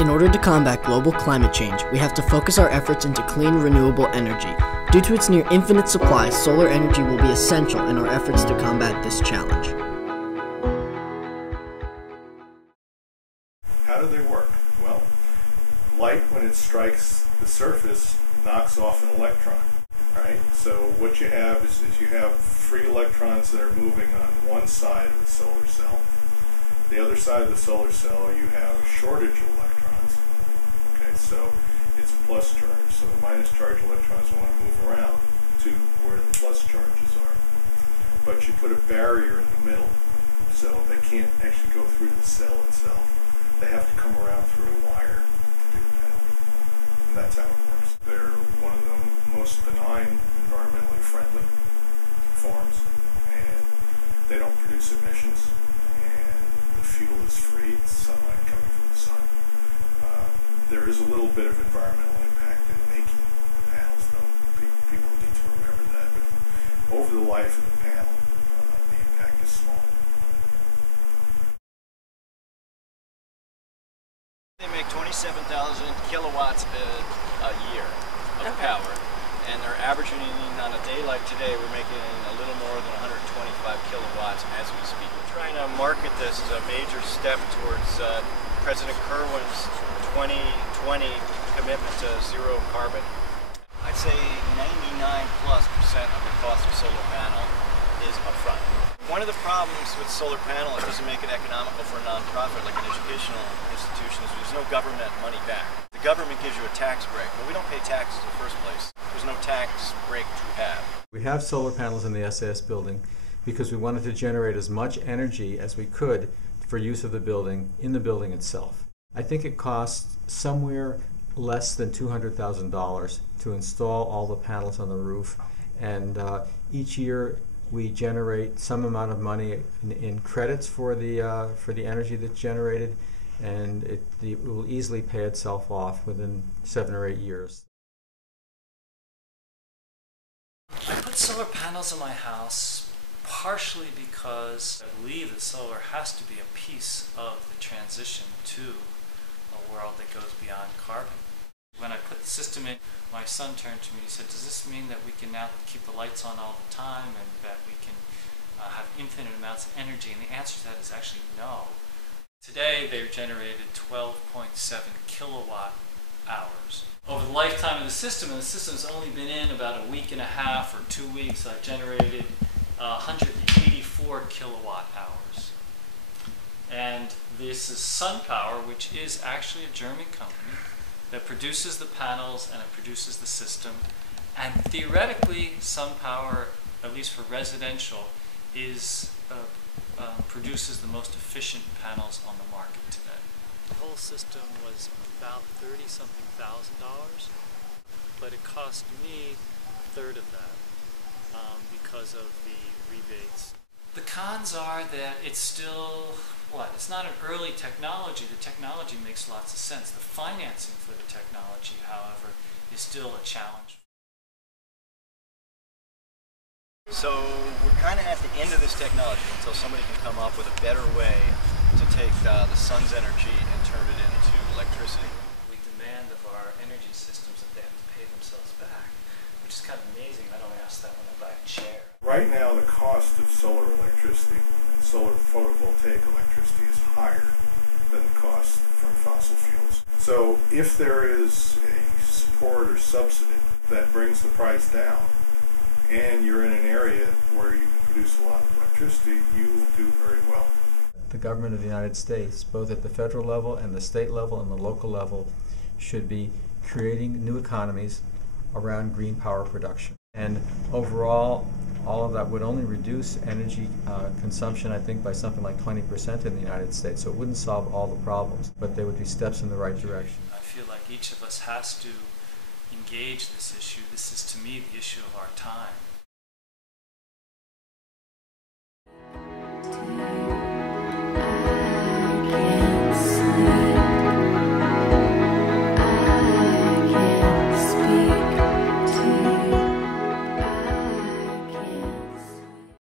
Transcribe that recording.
In order to combat global climate change, we have to focus our efforts into clean, renewable energy. Due to its near infinite supply, solar energy will be essential in our efforts to combat this challenge. How do they work? Well, light, when it strikes the surface, knocks off an electron, right? So what you have is you have free electrons that are moving on one side of the solar cell. The other side of the solar cell, you have a shortage of electrons. Okay, so it's a plus charge. So the minus charge electrons want to move around to where the plus charges are. But you put a barrier in the middle, so they can't actually go through the cell itself. They have to come around through a wire to do that. And that's how it works. They're one of the most benign, environmentally friendly forms, and they don't produce emissions. The fuel is free, it's sunlight coming from the sun. There is a little bit of environmental impact in making the panels, though. People need to remember that. But over the life of the panel, the impact is small. They make 27,000 kilowatts a year of power, and they're averaging on a day like today, we're making a little more than 125 kilowatts as we speak. We're trying to market this as a major step towards President Kerwin's 2020 commitment to zero carbon. I'd say 99+% of the cost of solar panel is upfront. One of the problems with solar panel, it doesn't make it economical for a nonprofit like an educational institution, is there's no government money back. The government gives you a tax break, but we don't pay taxes in the first place. There's no tax break to have. We have solar panels in the SAS building because we wanted to generate as much energy as we could for use of the building in the building itself. I think it costs somewhere less than $200,000 to install all the panels on the roof, and each year we generate some amount of money in credits for the energy that's generated, and it will easily pay itself off within 7 or 8 years. I put solar panels on my house partially because I believe that solar has to be a piece of the transition to a world that goes beyond carbon. When I put the system in, my son turned to me and he said, "Does this mean that we can now keep the lights on all the time and that we can have infinite amounts of energy?" And the answer to that is actually no. Today they've generated 12.7 kilowatt hours. Over the lifetime of the system, and the system's only been in about a week and a half or 2 weeks, I've generated 184 kilowatt hours. And this is SunPower, which is actually a German company that produces the panels and it produces the system. And theoretically, SunPower, at least for residential, produces the most efficient panels on the market today. The whole system was about $30-something thousand, but it cost me a third of that because of the rebates. The cons are that it's still, it's not an early technology. The technology makes lots of sense. The financing for the technology, however, is still a challenge. So we're kind of at the end of this technology until somebody can come up with a better way to take the sun's energy and turn it into electricity. We demand of our energy systems that they have to pay themselves back, which is kind of amazing. I don't ask that when I buy a chair. Right now, the cost of solar electricity, solar photovoltaic electricity, is higher than the cost from fossil fuels. So if there is a support or subsidy that brings the price down, and you're in an area where you can produce a lot of electricity, you will do very well. The government of the United States, both at the federal level and the state level and the local level, should be creating new economies around green power production. And overall, all of that would only reduce energy consumption, I think, by something like 20% in the United States. So it wouldn't solve all the problems, but they would be steps in the right direction. I feel like each of us has to engage this issue. This is, to me, the issue of our time. I can't sleep.